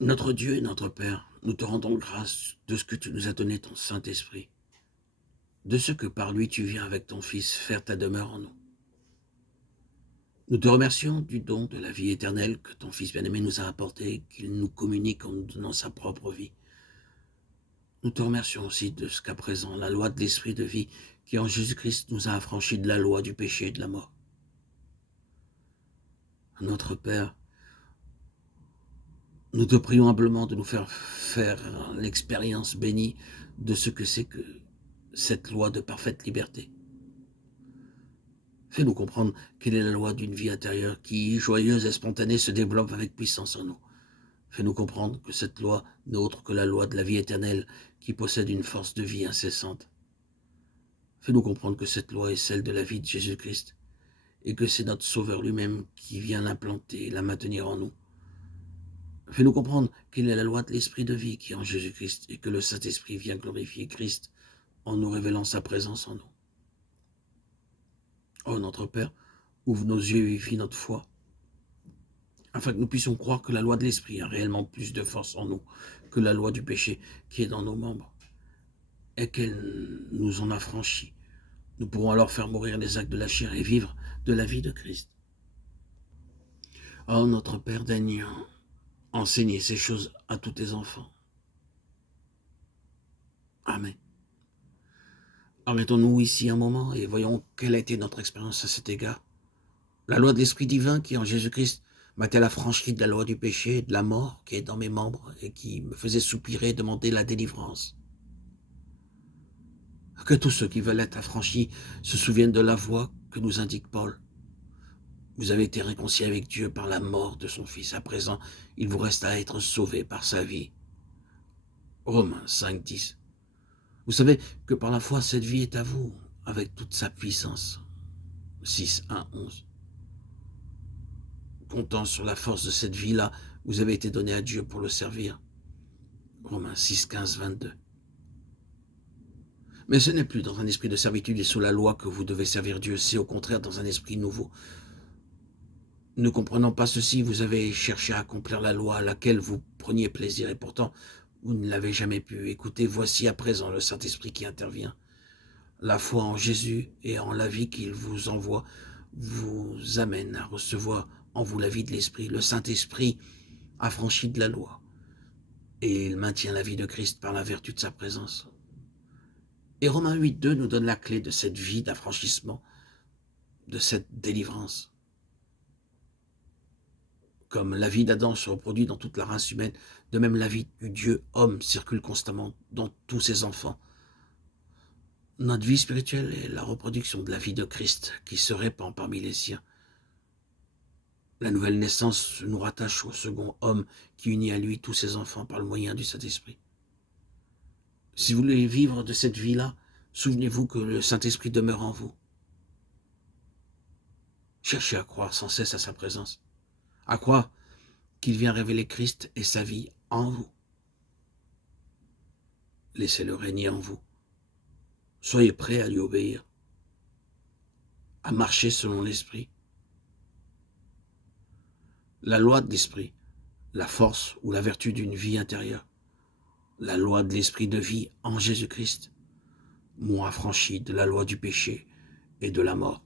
Notre Dieu et notre Père, nous te rendons grâce de ce que tu nous as donné ton Saint-Esprit, de ce que par lui tu viens avec ton Fils faire ta demeure en nous. Nous te remercions du don de la vie éternelle que ton Fils bien-aimé nous a apporté, qu'il nous communique en nous donnant sa propre vie. Nous te remercions aussi de ce qu'à présent, la loi de l'Esprit de vie qui en Jésus-Christ nous a affranchis de la loi du péché et de la mort. Notre Père, nous te prions humblement de nous faire l'expérience bénie de ce que c'est que cette loi de parfaite liberté. Fais-nous comprendre quelle est la loi d'une vie intérieure qui, joyeuse et spontanée, se développe avec puissance en nous. Fais-nous comprendre que cette loi n'est autre que la loi de la vie éternelle qui possède une force de vie incessante. Fais-nous comprendre que cette loi est celle de la vie de Jésus-Christ et que c'est notre Sauveur lui-même qui vient l'implanter et la maintenir en nous. Fais-nous comprendre quelle est la loi de l'Esprit de vie qui est en Jésus-Christ et que le Saint-Esprit vient glorifier Christ en nous révélant sa présence en nous. Oh notre Père, ouvre nos yeux et vivifie notre foi, afin que nous puissions croire que la loi de l'Esprit a réellement plus de force en nous que la loi du péché qui est dans nos membres, et qu'elle nous en affranchit. Nous pourrons alors faire mourir les actes de la chair et vivre de la vie de Christ. Oh notre Père, daigne enseigner ces choses à tous tes enfants. Amen. Arrêtons-nous ici un moment et voyons quelle a été notre expérience à cet égard. La loi de l'Esprit divin qui, en Jésus-Christ, m'a-t-elle affranchi de la loi du péché et de la mort qui est dans mes membres et qui me faisait soupirer et demander la délivrance. Que tous ceux qui veulent être affranchis se souviennent de la voie que nous indique Paul. Vous avez été réconciliés avec Dieu par la mort de son Fils. À présent, il vous reste à être sauvés par sa vie. Romains 5, 10. Vous savez que par la foi, cette vie est à vous, avec toute sa puissance. 6, 1, 11. Comptant sur la force de cette vie-là, vous avez été donné à Dieu pour le servir. Romains 6, 15, 22. Mais ce n'est plus dans un esprit de servitude et sous la loi que vous devez servir Dieu, c'est au contraire dans un esprit nouveau. Ne comprenant pas ceci, vous avez cherché à accomplir la loi à laquelle vous preniez plaisir et pourtant vous ne l'avez jamais pu. Écoutez, voici à présent le Saint-Esprit qui intervient. La foi en Jésus et en la vie qu'il vous envoie vous amène à recevoir en vous la vie de l'Esprit. Le Saint-Esprit affranchi de la loi et il maintient la vie de Christ par la vertu de sa présence. Et Romains 8, 2 nous donne la clé de cette vie d'affranchissement, de cette délivrance. Comme la vie d'Adam se reproduit dans toute la race humaine, de même la vie du Dieu homme circule constamment dans tous ses enfants. Notre vie spirituelle est la reproduction de la vie de Christ qui se répand parmi les siens. La nouvelle naissance nous rattache au second homme qui unit à lui tous ses enfants par le moyen du Saint-Esprit. Si vous voulez vivre de cette vie-là, souvenez-vous que le Saint-Esprit demeure en vous. Cherchez à croire sans cesse à sa présence, à croire qu'il vient révéler Christ et sa vie en vous. Laissez-le régner en vous. Soyez prêts à lui obéir, à marcher selon l'Esprit. La loi de l'Esprit, la force ou la vertu d'une vie intérieure, la loi de l'Esprit de vie en Jésus-Christ, m'ont affranchi de la loi du péché et de la mort.